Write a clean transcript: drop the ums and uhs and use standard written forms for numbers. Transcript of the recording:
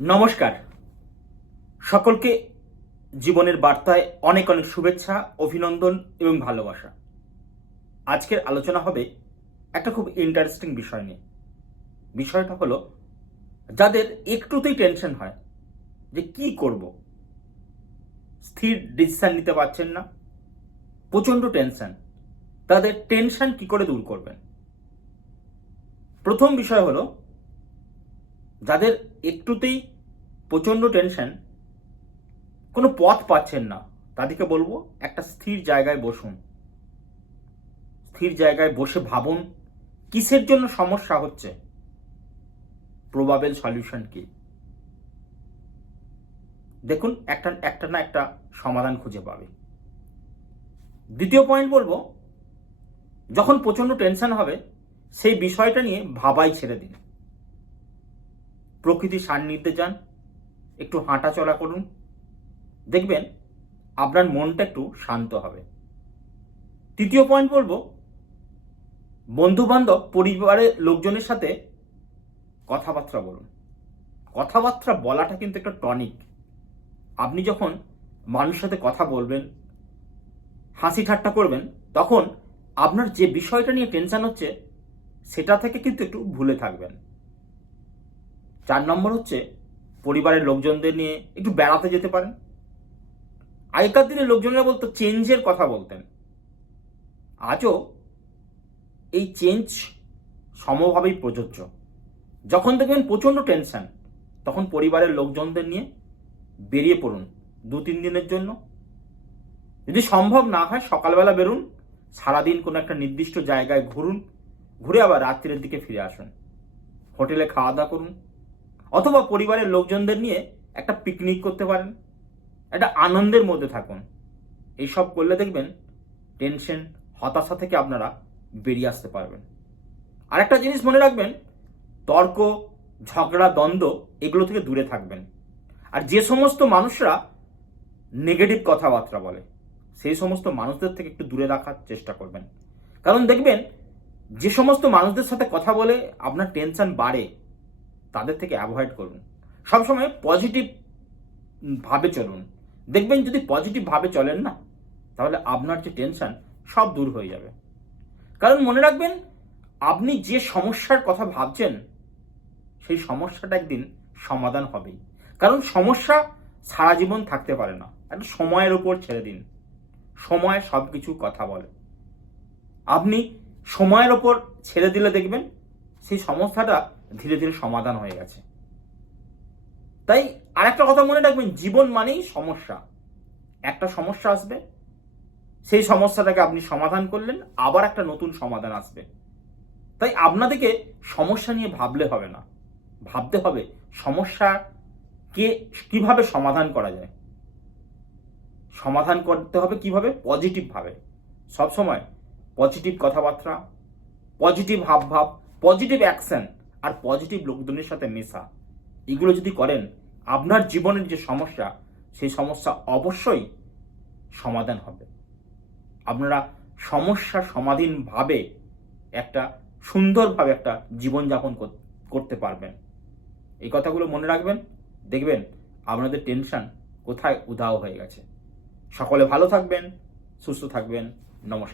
নমস্কার। সকলকে জীবনের বার্তায় অনেক অনেক শুভেচ্ছা, অভিনন্দন এবং ভালোবাসা। আজকের আলোচনা হবে একটা খুব ইন্টারেস্টিং বিষয় নিয়ে। বিষয়টা হলো, যাদের একটুতেই টেনশন হয় যে কি করব, স্থির ডিসিশন নিতে পারছেন না, প্রচণ্ড টেনশন, তাদের টেনশন কি করে দূর করবেন। প্রথম বিষয় হলো, যাদের একটুতেই প্রচণ্ড টেনশন, কোনো পথ পাচ্ছেন না, তাদেরকে বলবো একটা স্থির জায়গায় বসুন। স্থির জায়গায় বসে ভাবুন কিসের জন্য সমস্যা হচ্ছে, প্রবাবেল সলিউশন কি। দেখুন একটা না একটা সমাধান খুঁজে পাবে। দ্বিতীয় পয়েন্ট বলবো, যখন প্রচণ্ড টেনশন হবে সেই বিষয়টা নিয়ে ভাবাই ছেড়ে দিন। প্রকৃতির সান্নিধ্যে যান, একটু হাঁটা চলা করুন, দেখবেন আপনার মনটা একটু শান্ত হবে। তৃতীয় পয়েন্ট বলবো, বন্ধু বান্ধব পরিবারের লোকজনের সাথে কথাবার্তা বলুন। কথাবার্তা বলাটা কিন্তু একটা টনিক। আপনি যখন মানুষের সাথে কথা বলবেন, হাসি ঠাট্টা করবেন, তখন আপনার যে বিষয়টা নিয়ে টেনশন হচ্ছে সেটা থেকে কিন্তু একটু ভুলে থাকবেন। 4 নম্বর হচ্ছে, পরিবারের লোকজনদের নিয়ে একটু বেড়াতে যেতে পারেন। আগেকার দিনে লোকজনেরা বলতো চেঞ্জের কথা বলতেন। আজও এই চেঞ্জ সমভাবেই প্রযোজ্য। যখন দেখবেন প্রচণ্ড টেনশন, তখন পরিবারের লোকজনদের নিয়ে বেরিয়ে পড়ুন 2-3 দিনের জন্য। যদি সম্ভব না হয় সকালবেলা বেরুন, সারাদিন কোনো একটা নির্দিষ্ট জায়গায় ঘুরুন, ঘুরে আবার রাত্রির দিকে ফিরে আসুন। হোটেলে খাওয়া দাওয়া করুন, অথবা পরিবারের লোকজনদের নিয়ে একটা পিকনিক করতে পারেন। একটা আনন্দের মধ্যে থাকুন। এইসব করলে দেখবেন টেনশন, হতাশা থেকে আপনারা বেরিয়ে আসতে পারবেন। আর একটা জিনিস মনে রাখবেন, তর্ক, ঝগড়া, দ্বন্দ্ব এগুলো থেকে দূরে থাকবেন। আর যে সমস্ত মানুষরা নেগেটিভ কথাবার্তা বলে সেই সমস্ত মানুষদের থেকে একটু দূরে রাখার চেষ্টা করবেন। কারণ দেখবেন যে সমস্ত মানুষদের সাথে কথা বলে আপনার টেনশন বাড়ে, তাদের থেকে অ্যাভয়েড করুন। সবসময় পজিটিভ ভাবে চলুন। দেখবেন যদি পজিটিভ ভাবে চলেন না, তাহলে আপনার যে টেনশন সব দূর হয়ে যাবে। কারণ মনে রাখবেন, আপনি যে সমস্যার কথা ভাবছেন সেই সমস্যাটা একদিন সমাধান হবেই। কারণ সমস্যা সারা জীবন থাকতে পারে না, একটা সময়ের উপর ছেড়ে দিন। সময় সব কিছু কথা বলে। আপনি সময়ের ওপর ছেড়ে দিলে দেখবেন সেই সমস্যাটা ধীরে ধীরে সমাধান হয়ে গেছে। তাই আরেকটা কথা মনে রাখবেন, জীবন মানেই সমস্যা। একটা সমস্যা আসবে, সেই সমস্যাটাকে আপনি সমাধান করলেন, আবার একটা নতুন সমাধান আসবে। তাই আপনাদেরকে সমস্যা নিয়ে ভাবলে হবে না, ভাবতে হবে সমস্যাকে কিভাবে সমাধান করা যায়। সমাধান করতে হবে কিভাবে? পজিটিভ ভাবে। সবসময় পজিটিভ কথাবার্তা, পজিটিভ হাবভাব, পজিটিভ অ্যাকশন আর পজিটিভ লোকজনের সাথে মেশা, এগুলো যদি করেন, আপনার জীবনের যে সমস্যা সেই সমস্যা অবশ্যই সমাধান হবে। আপনারা সমস্যা সমাধান ভাবে একটা সুন্দরভাবে একটা জীবনযাপন করতে পারবেন। এই কথাগুলো মনে রাখবেন, দেখবেন আপনাদের টেনশন কোথায় উধাও হয়ে গেছে। সকলে ভালো থাকবেন, সুস্থ থাকবেন। নমস্কার।